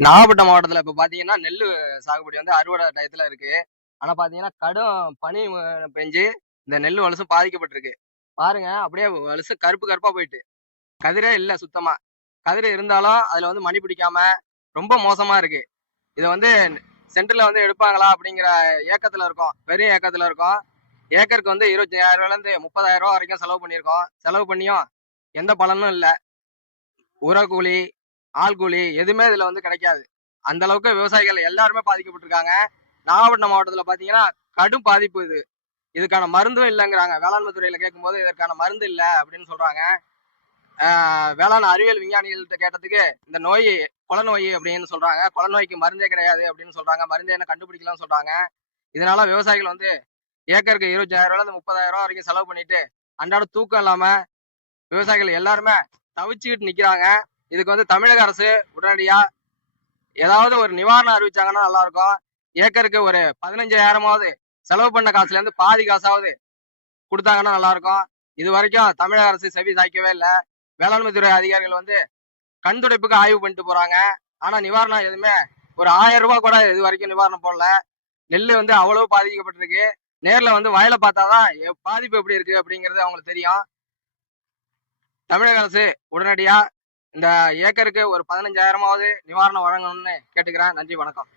நாகப்பட்டினம் மாவட்டத்துல இப்ப பாத்தீங்கன்னா நெல்லு சாகுபடி வந்து அறுவடை டயத்துல இருக்கு. ஆனா பாத்தீங்கன்னா கடும் பனி பெஞ்சு இந்த நெல்லு வலசு பாதிக்கப்பட்டிருக்கு. பாருங்க அப்படியே வலசு கருப்பு கருப்பா போயிட்டு கதிரே இல்ல சுத்தமா. கதிர் இருந்தாலும் அதுல வந்து மணி பிடிக்காம ரொம்ப மோசமா இருக்கு. இதை வந்து சென்டர்ல வந்து எடுப்பாங்களா அப்படிங்கிற ஏக்கத்துல இருக்கோம், பெரிய ஏக்கத்துல இருக்கோம். ஏக்கருக்கு வந்து 25,000 இருந்து 30,000 வரைக்கும் செலவு பண்ணியிருக்கோம். செலவு பண்ணியும் எந்த பலனும் இல்லை. உரக்கூலி, ஆள் கூலி எதுவுமே இதுல வந்து கிடைக்காது. அந்த அளவுக்கு விவசாயிகள் எல்லாருமே பாதிக்கப்பட்டிருக்காங்க. நாகப்பட்டினம் மாவட்டத்துல பாத்தீங்கன்னா கடும் பாதிப்பு இது. இதுக்கான மருந்தும் இல்லைங்கிறாங்க. வேளாண்மை துறையில கேட்கும்போது இதற்கான மருந்து இல்ல அப்படின்னு சொல்றாங்க. வேளாண் அறிவியல் விஞ்ஞானிகள்கிட்ட கேட்டதுக்கு இந்த நோய் கொலை நோய் அப்படின்னு சொல்றாங்க. கொலை நோய்க்கு மருந்தே கிடையாது அப்படின்னு சொல்றாங்க. மருந்தே என்ன கண்டுபிடிக்கலாம்னு சொல்றாங்க. இதனால விவசாயிகள் வந்து ஏக்கருக்கு 25,000 இருந்து 30,000 வரைக்கும் செலவு பண்ணிட்டு அன்றாட தூக்கம் இல்லாம விவசாயிகள் எல்லாருமே தவிச்சுக்கிட்டு நிக்கிறாங்க. இதுக்கு வந்து தமிழக அரசு உடனடியா ஏதாவது ஒரு நிவாரணம் அறிவிச்சாங்கன்னா நல்லா இருக்கும். ஏக்கருக்கு ஒரு 15,000 செலவு பண்ண காசுல இருந்து பாதி காசாவது கொடுத்தாங்கன்னா நல்லா இருக்கும். இது வரைக்கும் தமிழக அரசு செவி சாய்க்கவே இல்லை. வேளாண்மை துறை அதிகாரிகள் வந்து கண் துடைப்புக்கு ஆய்வு பண்ணிட்டு போறாங்க. ஆனா நிவாரணம் எதுவுமே ஒரு 1000 ரூபாய் கூட இது வரைக்கும் நிவாரணம் போடல. நெல்லு வந்து அவ்வளவு பாதிக்கப்பட்டிருக்கு. நேர்ல வந்து வயலை பார்த்தாதான் பாதிப்பு எப்படி இருக்கு அப்படிங்கிறது அவங்களுக்கு தெரியும். தமிழக அரசு உடனடியா இந்த ஏக்கருக்கு ஒரு 15,000 நிவாரணம் வழங்கணும்னு கேட்டுக்கிறேன். நன்றி, வணக்கம்.